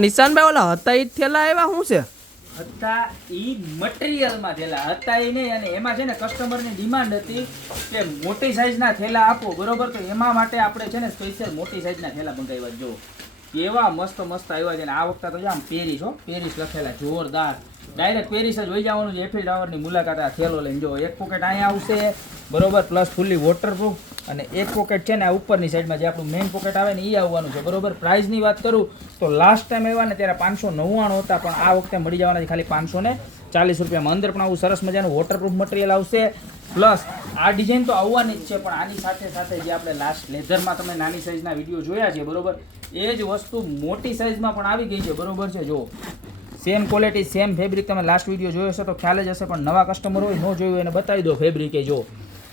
નિશાનભાઈ ઓલા હતા ઈ થેલા આવ્યા શું છે? હતા ઈ મટીરીયલમાં થેલા હતા ઈ નહીં, અને એમાં છે ને કસ્ટમરની ડિમાન્ડ હતી કે મોટી સાઈઝના થેલા આપો, બરોબર. તો એમાં માટે આપણે છે ને સ્પેશિયલ મોટી સાઈઝના થેલા મંગાવ્યા. જો કેવા મસ્ત મસ્ત આવ્યા છે. ને આ વખતે તો આમ પેરિસ, હો પેરિસ લખેલા, જોરદાર. ડાયરેક્ટ પેરિસ જ વહી જવાનું છે. એફિલ ટાવરની મુલાકાત આ થેલો લઈને. જો એક પોકેટ અહીંયા આવશે, બરોબર, પ્લસ ફૂલ્લી વોટરપ્રૂફ. અને એક પોકેટ છે ને આ ઉપરની સાઈડમાં જે આપણું મેઇન પોકેટ આવે ને એ આવવાનું છે, બરોબર. પ્રાઇસની વાત કરું તો લાસ્ટ ટાઈમ આવ્યા ને ત્યારે 599 હતા, પણ આ વખતે મળી જવાના છે ખાલી 540 રૂપિયામાં. અંદર પણ આવું સરસ મજાનું વોટરપ્રૂફ મટીરિયલ આવશે. પ્લસ આ ડિઝાઇન તો આવવાની જ છે, પણ આની સાથે સાથે જે આપણે લાસ્ટ લેધરમાં તમે નાની સાઈઝના વિડીયો જોયા છે, બરોબર, એ જ વસ્તુ મોટી સાઈઝમાં પણ આવી ગઈ છે, બરોબર છે. જો સેમ ક્વોલિટી સેમ ફેબ્રિક, તમે લાસ્ટ વિડીયો જોયો હશે તો ખ્યાલ જ હશે, પણ નવા કસ્ટમર હોય ન જોયું એને બતાવી દો ફેબ્રિક. એ જો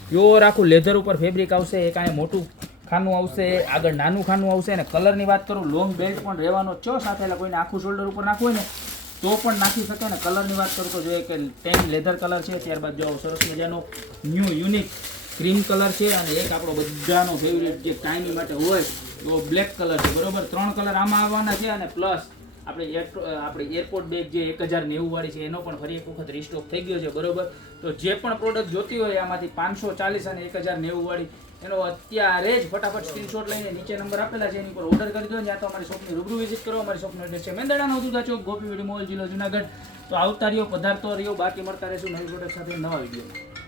પ્યોર આખું લેધર ઉપર ફેબ્રિક આવશે. એક અહીંયા મોટું ખાનું આવશે, આગળ નાનું ખાનું આવશે. અને કલરની વાત કરું, લોંગ બેલ્ટ પણ રહેવાનો જ છે સાથે. એટલે કોઈને આખું શોલ્ડર ઉપર નાખવું હોય ને તો પણ નાખી શકે. ને કલરની વાત કરું તો જોઈએ કે ટેન લેધર કલર છે. ત્યારબાદ જો સરસ મજાનો ન્યૂ યુનિક ક્રીમ કલર છે. અને એક આપણો બધાનો ફેવરેટ જે કાયમી માટે હોય તો બ્લેક કલર છે, બરોબર. 3 કલર આમાં આવવાના છે. અને પ્લસ આપણે એરપોર્ટ બેગ જે 1090 વાળી છે એનો પણ ફરી એક વખત રીસ્ટોક થઈ ગયો છે, બરોબર. તો જે પણ પ્રોડક્ટ જોતી હોય આમાંથી 540 અને 1090 વાળી એનો અત્યારે જ ફટાફટ સ્ક્રીનશોટ લઈને નીચે નંબર આપેલા છે એની પર ઓર્ડર કરી દો. ત્યાં તો અમારી શોપની રૂબરૂ વિઝિટ કરો. અમારી શોપનો એડ્રેસ છે મેંદરડાનો દુધા ચોક, ગોપીવાડી મોલ, જિલ્લો જુનાગઢ. તો આવતા રહ્યો, પધારતો રહ્યો. બાકી મળતા રહેશું નવી પ્રોડક્ટ સાથે નવા વિડીયો.